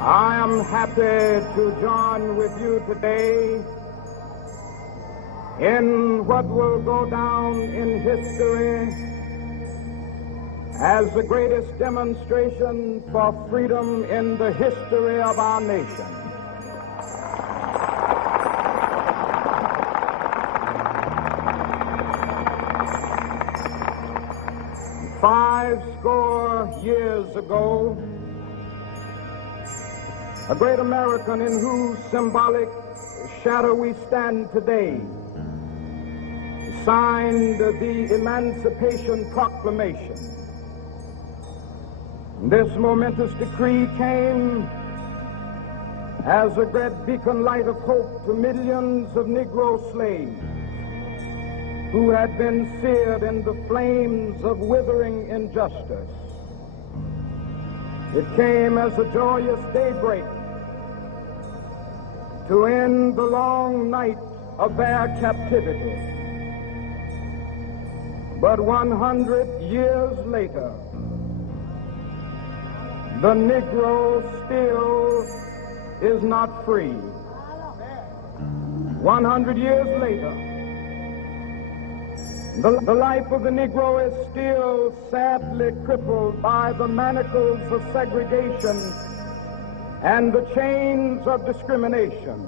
I am happy to join with you today in what will go down in history as the greatest demonstration for freedom in the history of our nation. Five score years ago, a great American in whose symbolic shadow we stand today signed the Emancipation Proclamation. This momentous decree came as a great beacon light of hope to millions of Negro slaves who had been seared in the flames of withering injustice. It came as a joyous daybreak to end the long night of their captivity. But 100 years later, the Negro still is not free. 100 years later, the life of the Negro is still sadly crippled by the manacles of segregation and the chains of discrimination.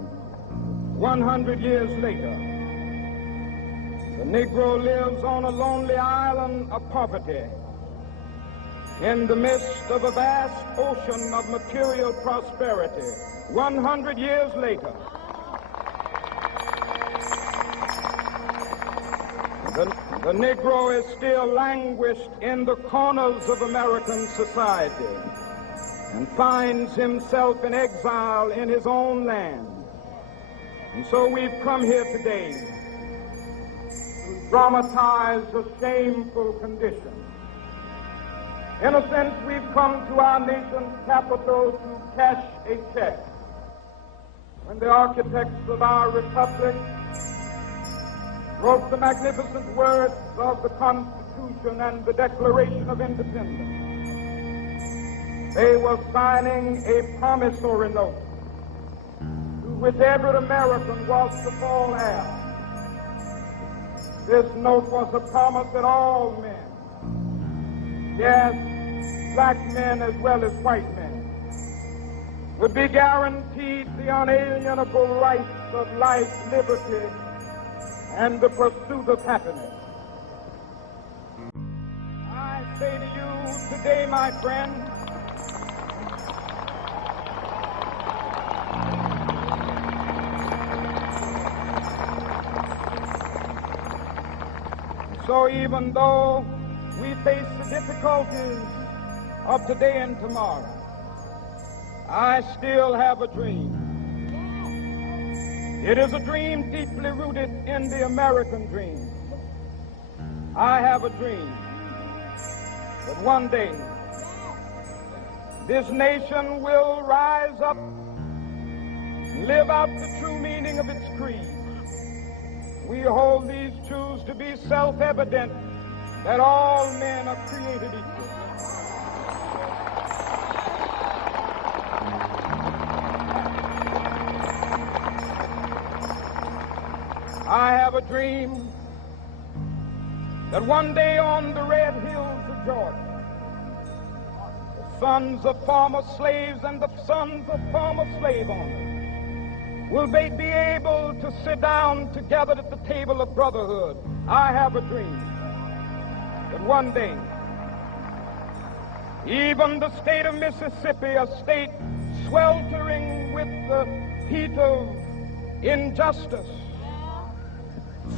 100 years later, the Negro lives on a lonely island of poverty in the midst of a vast ocean of material prosperity. 100 years later, the Negro is still languished in the corners of American society and finds himself in exile in his own land. And so we've come here today to dramatize a shameful condition. In a sense, we've come to our nation's capital to cash a check. When the architects of our republic wrote the magnificent words of the Constitution and the Declaration of Independence, they were signing a promissory note to which every American was to fall heir. This note was a promise that all men, yes, black men as well as white men, would be guaranteed the unalienable rights of life, liberty, and the pursuit of happiness. I say to you today, my friend, so even though we face the difficulties of today and tomorrow, I still have a dream. It is a dream deeply rooted in the American dream. I have a dream that one day this nation will rise up and live out the true meaning of its creed. We hold these truths to be self-evident, that all men are created equal. I have a dream that one day on the red hills of Georgia, the sons of former slaves and the sons of former slave owners will be able to sit down together at the table of brotherhood. I have a dream that one day, even the state of Mississippi, a state sweltering with the heat of injustice,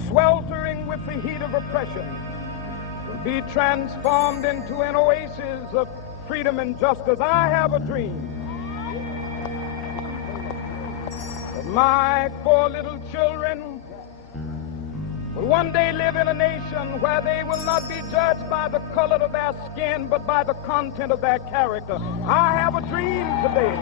sweltering with the heat of oppression, will be transformed into an oasis of freedom and justice. I have a dream that my 4 little children will one day live in a nation where they will not be judged by the color of their skin, but by the content of their character. I have a dream today